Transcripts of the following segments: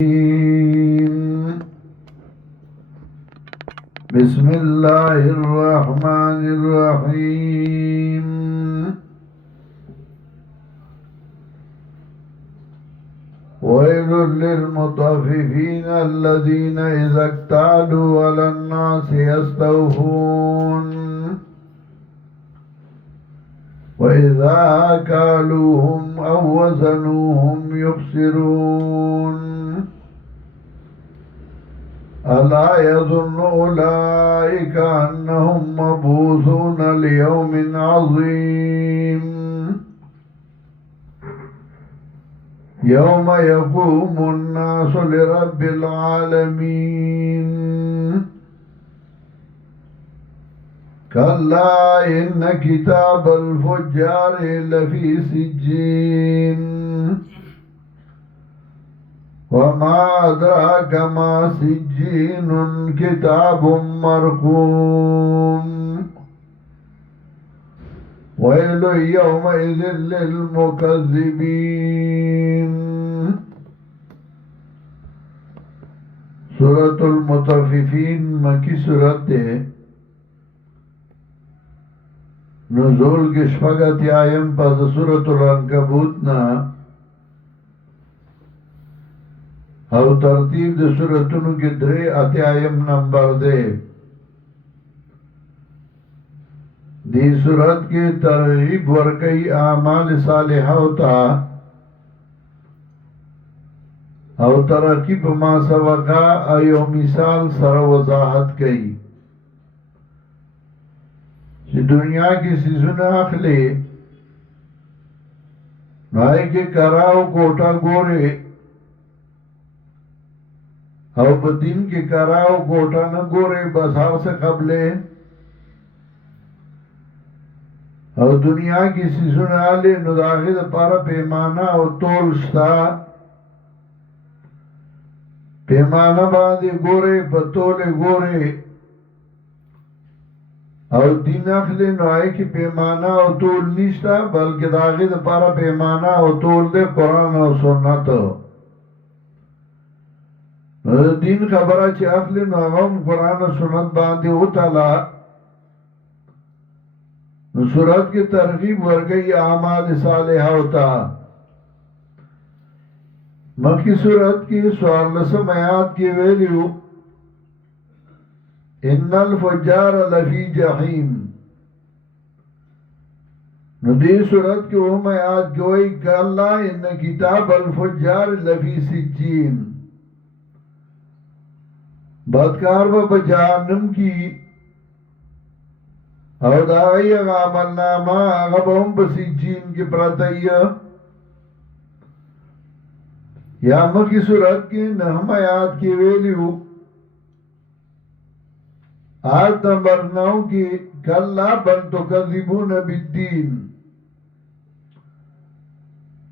بسم الله الرحمن الرحيم. ويل للمطففين الذين إذا اكتالوا على الناس يستوفون وإذا كالوهم أو وزنوهم يخسرون. ألا يظن أولئك أنهم مبعوثون ليوم عظيم يوم يقوم الناس لرب العالمين. كلا إن كتاب الفجار لفي سجين وما أدراك ما سجين كتاب مرقوم. ويل يومئذ للمكذبين. سورة المطففين مکی سورت ہے. نزول کی شپږ اتیایم پس سورة العنکبوت نا او ترتیب د سورتونو کې 3 اتیایم نمبر دے. دی سورت کې ترغیب ورکئی اعمال صالحہ ہوتا او ترقیب ما سبقا ایو مثال سر وضاحت کئی چې دنیا کی سیزونه اخلی نائی کے کراو کوٹا گورے او بدین کے کراو کوٹا نہ گورے بازار سے قبلے او دنیا کی سیزون آلے نداغد پارا پیمانا او تول شتا پیمانا باندے گورے پتولے گورے او دین اخلی نوائے کی پیمانا او تول نشتا بلکہ داغد پارا پیمانا او تول دے قرآن او سنت. دین خبره چې اخلی نو هغه قرآن و سنت باندې وتالا. نو سورت کی ترغیب ورگئی اعمال صالحہ ہوتا. مکی سورت کی 14 آیات کی ویلیو ان الفجار لفی جحیم. نو دی سورت کی آیات کی وی کاللہ ان کتاب الفجار لفی سجین. بدکار با جہنم کی او داغی عمل نامہ اغبهم بسجین کی پرتئی. یا مکی صورت کی 9 آیات کی ویلیو آیت نمبر 9 کی کلا بل تکذبون بالدین.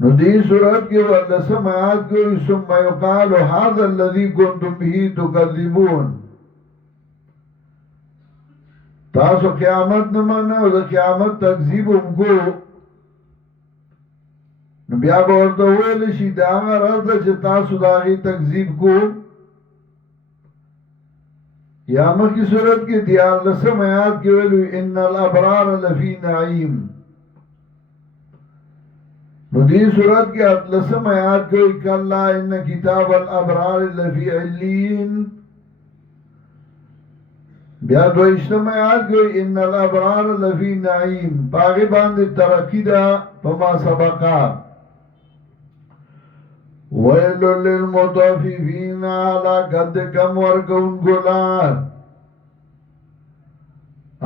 نو دی صورت کی واللسم آیات کی ثم یقال هذا الذي كنتم به تکذبون. تاسو قیامت نمانا او دا قیامت تکذیب امکو. نو بیا بورتا ہوئے لشی دا آغا رضا چه تاسو داغی تکذیب کو. یا مکی صورت کی دیار لسم آیات کی ویلو ان الابرار لفی نعیم. نو دی صورت کی اطلسم آیات کوئی کلا ان کتاب الابرار لفی علین. بیا دوشتم آیات کوئی ان الابرار لفی نعیم. پاغی باندی ترقی دا پما سبقا. ویل للمطففین علا قد کم ورکون گلار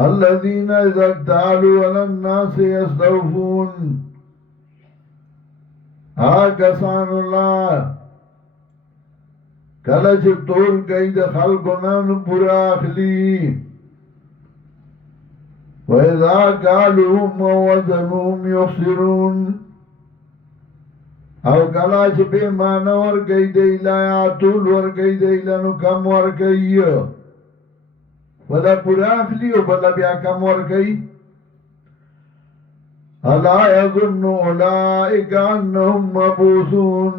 الذین اذا اکتالوا علی الناس یستوفون. آگسان اللہ کلچ تول گئی دا خلقنان پورا اخلی وَإِذَا قَالُهُمْ وَوَزَنُهُمْ يُخْسِرُونَ. او کلچ پیمانا ورگئی دیلا یا تول ورگئی دیلا نو کم ورگئی ولا پورا اخلی و بلا بیا کم ورگئی. الا يظن اولئك انهم مبعوثون.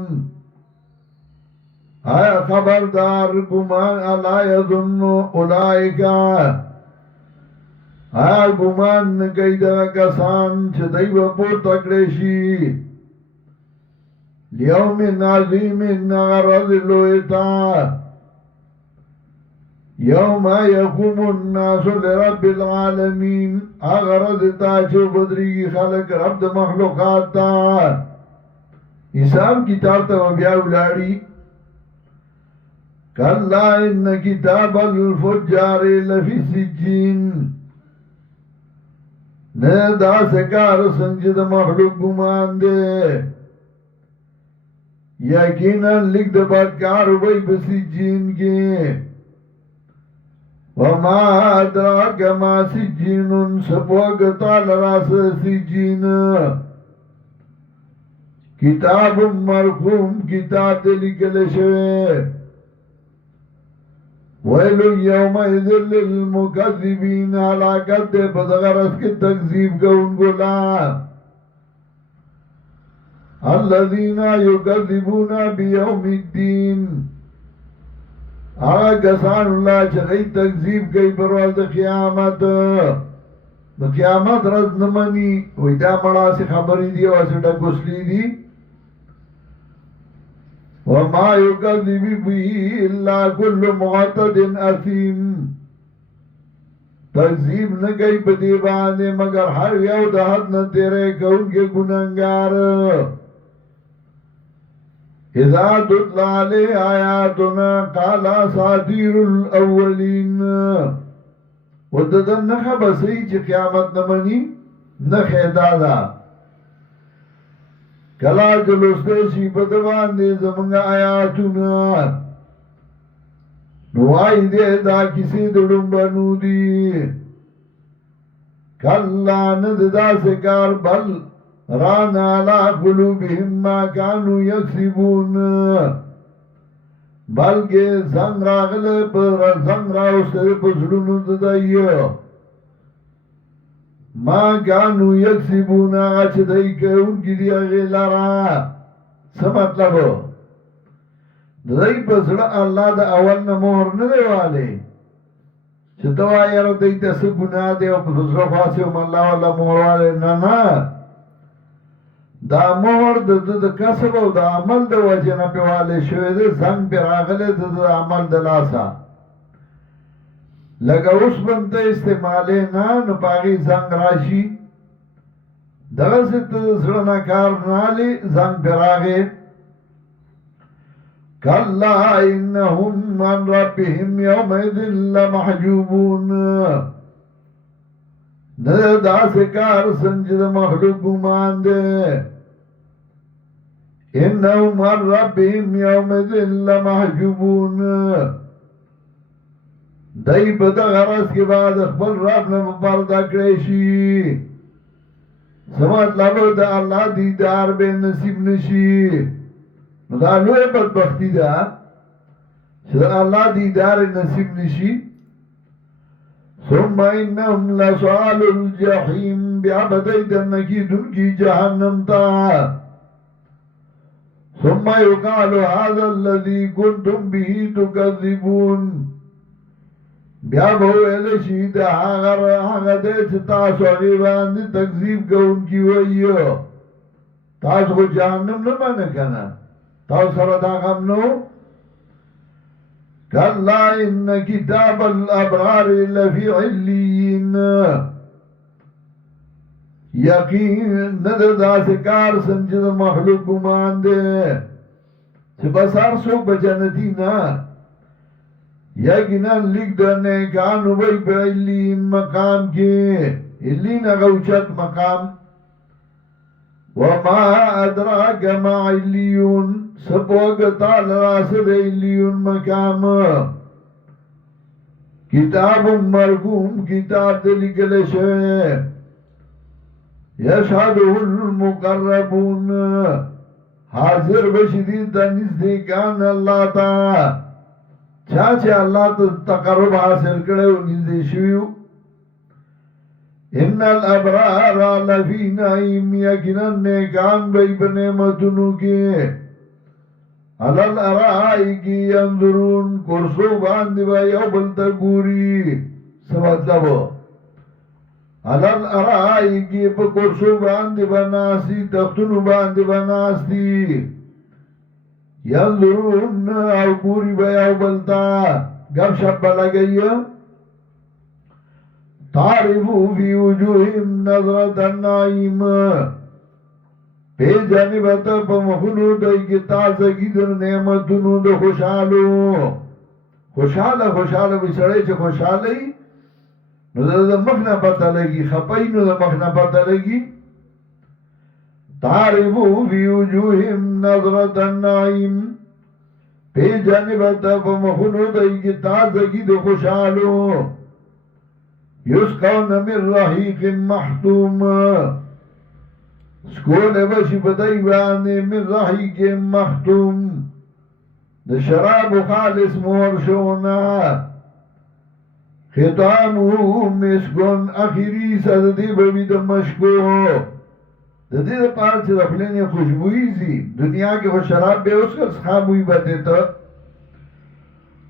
آیا خبردار گمان الا یظن اولئک آیا گمان نکئی دا کسان چه دی و پورتا کڑیشی لیوم عظیم نغرد لویتا یوم یقوم الناس لرب العالمین اغرد تا چه بدری خلق رب دا مخلوقات تا حساب کتاب تا و بیا اولاری کلا ان کتاب الفجار لفی سجین نه دا سکار سنجد مخلوق گمان دے یقینا لکھ دا بدکار بھئی بسی جین کے وما ادراک ما سجین سپوگتا لراس سجین کتاب مرقوم کتاب دے لکل شوے ویل یومئذ للمکذبین ہلاکت دے بدغرس کے تکذیب کا ان کو لا الذین یکذبون بیوم الدین آگا کسان اللہ چگئی تکذیب کئی پرواز قیامت قیامت رز نمانی ویدہ مڑا سے خبری دی واسے ڈکسلی دی وما يكذب به إلا كل معتد أثيم تکذیب نہ گئی بدیوانے مگر ہر یو دہت نہ تیرے کون کے گناہگار اذا تتلى عليه آیاتنا قال اساطیر الاولین وددن نخ بسی چی قیامت نمانی نخ دادا کلا جلوستے شی بدوان دے زمانگا آیاتنا نوائی دے دا کسی دڑم بنو دی کلا ند دا سکار بل رانا علا قلوبهم ما کانو یکسبون بلکہ زنگ راغلے پر زنگ راوستے پر زلونو ددائیو ما کانو یکسبون آغا چه دائی که ان کی دیا غیلارا سمطلب دائی پسڑا اللہ دا اول نمور ندے والے چه دوائی را دائی تس گناہ دے و پسڑا خواسی ام اللہ والا مور والے نا دا مور دا کسب و دا عمل دا وجنہ پہ والے شوئے دے زنگ پہ راغلے دا عمل دلاسا لگا اس بنتا استعمالے نا نپاگی زنگ راشی دغست سرنا کار نالی زنگ پراغے کلا انہم من ربهم یومئذن لمحجوبون دا سکار سنجد مخلوق گمان دے انہم من ربهم یومئذن لمحجوبون دائی بدا غرص کے بعد اخبر رب نے پردہ کریشی سمت لبو دا اللہ دیدار بے نصیب نشی دا لوے بدبختی دا شد اللہ دیدار نصیب نشی ثم انہم لسوال الجحیم بیا بدائی دنکی دن کی جہنم تا ثم یقال هذا الذي كنتم به تكذبون بیا بہو ایلشی دا آغا دے چھ تاسو اغیبان دی تکذیب کا ان کی وئیو تاسو کو جہنم نہ مانے کنا تاسو سردا غم نو کلا ان کتاب الابرار لفی علیین یقین ندر دا سکار سنجد مخلوق گمان دے چھ بسار سو بجنتی نا یقیناً لکھ درنے کانو بھئی پہ علین مقام کے علین اگوچت مقام وما ادراک ما علیون سپوگتا لراسد علیون مقام کتاب مرقوم کتاب دے لکھلے شوئے یشہدہ المقربون حاضر بشدید نزدیکان اللہ تا چاچے اللہ تقرب حاصل کرے و نزدی شویو ان الابرار لفی نعیم یقیناً نیکان بھئی بنعمتنو کے علل ارائکی ینظرون کرسو باندی با یو بلتا گوری سمطلب علل ارائکی پا کرسو باندی با ناسی تختنو باندی با ناستی ینظرون او گوری با یو بلتا گب شب لگئی تعرفو فی وجوہم نظرت النعیم پی جانبتا پا مخنو دای کی تازگی در نعمتونو دا خوشحالو خوشحال بسڑے چه خوشحالی نو دا مخنا پتا لگی خپای نو دا مخنا پتا لگی تعرفو فی وجوہم نظرت النعیم پی جانبتا پا مخنو دای کی تازگی دا خوشحالو یسقون من رحیق محتوم سکول بشی بدای باندې من رحیق محتوم د شراب خالص مورشونا ختامو مسکون اخیری صد دی بوی د مشکو د دې لپاره چې د خپلنې خوشبوئی زی دنیا کې خو شراب به اوس کس خاموي بده ته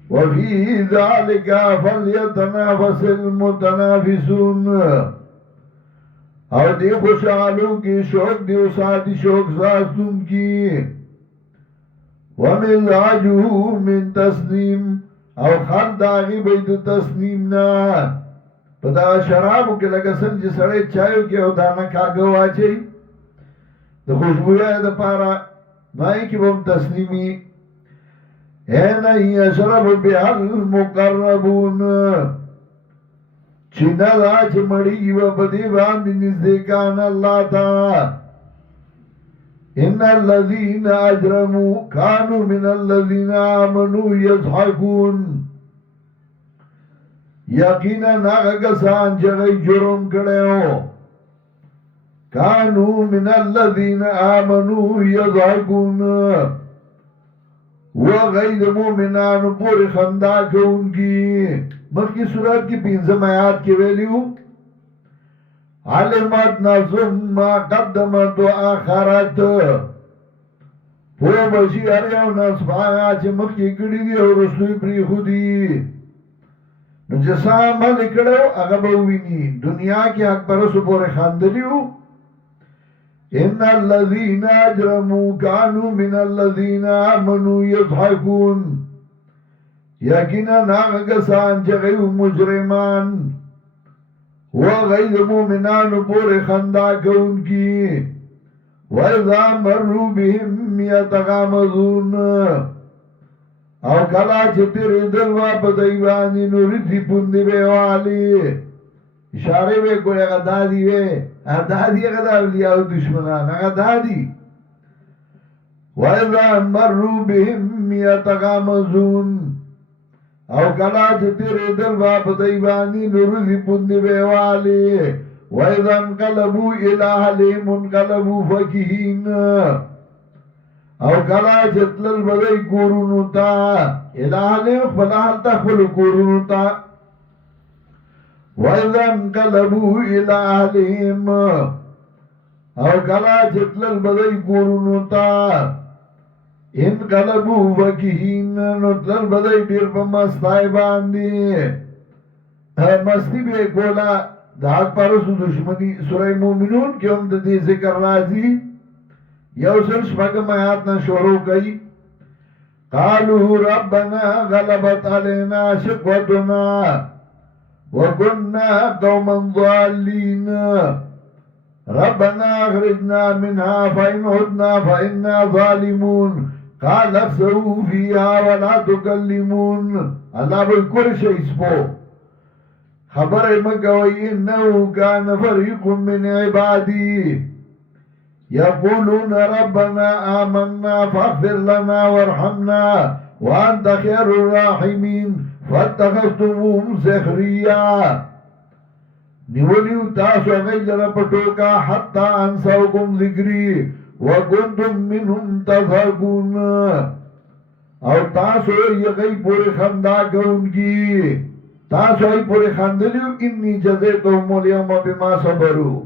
وفي ذلك فليتنافس المتنافسون او دی خوشحالو کی شوق دی سادی شوق ساستون کی ومزاجه من تسنیم او خرد آغی بید تسنیم نا پدا شرابو کے لگا سنج سڑے چایو کے او دانا کاغو آچے دا خوشبویا دا پارا مائی کی بم تسنیمی اینا ہی اشرب بحل مقربون چینا دا چه مڑی و بدی باندی نزدیکان اللہ تا ان الذین اجرموا کانو من الذین آمنوا یضحکون یقینا ناغا کسان چگئی جرم کڑے ہو کانو من الذین آمنوا یضحکون وغید مومنان پوری خندا کون کی مکی صورت کی پینزم آیات کی ویلیو علمت نظم ما قدمت و آخرت پو بشی اریو نصف آیا چه مکی کڑی دی اور رسوی پری خودی نو جسا عمل کڑو اغبوینی دنیا کی حق پرسو پوری خاندلیو ان الذين اجرموا كانوا من الذين امنوا يضحكون یقینا ناغسان چغیو مجرمان وغید مومنان پور خندا کون کی وَإِذَا مَرُّوا بِهِمْ يَتَغَامَزُونَ او کلا چتر دلوا پا دیوانی نوریتی پوندی بے والی اشارے بے کوئی اگا دادی بے دادی اگا دا اولیاء دشمنان اگا دادی وَإِذَا مَرُّوا بِهِمْ يَتَغَامَزُونَ او کلا چتر دلوا پا دیوانی نوریتی پوندی بے والی وَإِذَا انْقَلَبُوا إِلَىٰ أَهْلِهِمْ انْقَلَبُوا فَكِهِينَ او کلا چتلل بدئی کورونو تا الہلیو خبلا حل تخبلو کورونو تا وَإِذَا انْقَلَبُوا إِلَىٰ أَهْلِهِمْ او کلا چتلل بدئی کورونو تا انقلبوا فَكِهِينَ نتلل بدئی دیر پا مستائی باندی مستی بے کولا داغ پارسو دشمنی سورہ مومنون کی ہم دی ذکر رازی یوسل شپگم آیاتنا شروع کئی قالوا ربنا غلبت علينا شقوتنا وكنا قوما ضالين ربنا اخرجنا منها فإن عدنا فإنا ظالمون قال اخسروا فيها ولا تكلمون اللہ بالکل شیء پو خبر مکوئی انہو کان فریق من عبادی یقولون ربنا آمنا فاغفر لنا وارحمنا وانت خیر الراحمین فاتخذتموهم سخریا نیولیو تاسو غیل رپٹوکا حتی انسوکم ذکری وکنتم منهم تضحکون اور تاسو یقی پوری خندا کون کی تاسو ای پوری خندلیو انی جزیتهم اليوم بما صبرو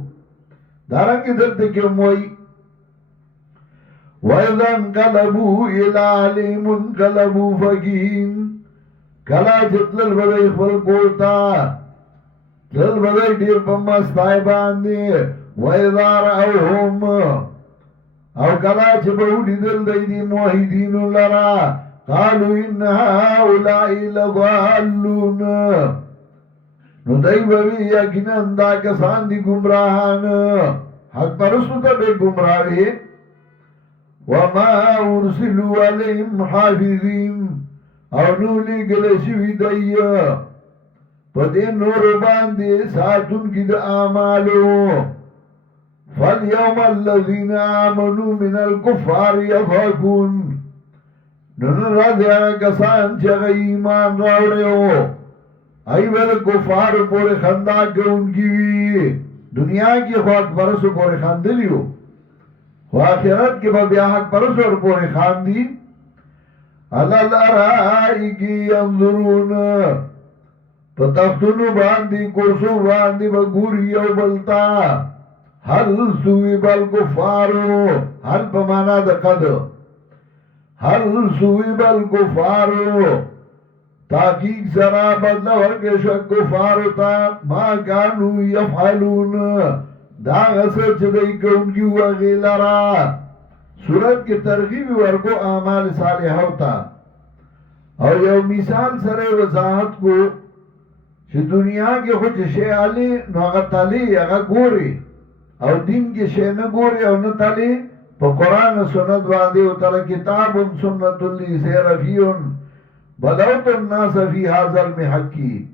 دارنگی دلتے کیوں موئی وَإِذَا انْقَلَبُوا إِلَىٰ أَهْلِهِمُ انْقَلَبُوا فَكِهِينَ کلا چې تلل بدای خپل کور ته تلل بدای ډیر په مستای باندې وَإِذَا رَأَوْهُمْ او کلا چې به ولیدل دی موحدینو لرا قالوا إِنَّ هَؤُلَاءِ لَضَالُّونَ نو دای به یقینا دا کسان دي گمراهان حق پرستو ته به گمراهي وما ارسلوا عليهم حافظين او نو لګل شوی دی په دې نور باندې ساتون کې د اعمالو فاليوم الذين آمنوا من الكفار يضحكون نن را دې کسان چې ایمان راوړیو ای ول کفار پورې خندا کوونکی وي دنیا کې خو حق پرستو پورې خندلیو و آخرت کې به بیا حق پرستو پورې خاندي علی الارائک ينظرون په تختونو باندې کرسو باندې به ګوري یو بلتا هل ثوب الکفار هل په معنا د قد هل ثوب الکفار تحقیق سرا بدلا ورکه شو کفارو تا ما کانو یفعلون دا غصر چدئی کونگی وغی لرا صورت کی ترغیب ورکو اعمال صالحو تا او یو مثال سره وضاحت کو چې دنیا کې خو چې شی علی نو هغه تلی هغه ګوري او دین کې شی نه ګوري او نه تلی په قران او سنت باندې او تعالی کتاب او سنت لسرفیون بدوت الناس فی هذا المحکی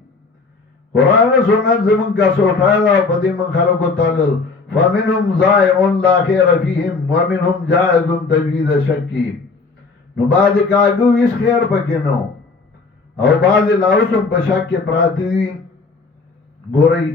قرآن و سنت زمن کا سوٹھایا بدی من خلقو تلل فمنهم ضائع لا خیر فیهم ومنهم جائز تجوید شکی نو بعد کاغو اس خیر پکنو او بعد لاؤسم پشک کے پراتی دی گو رئی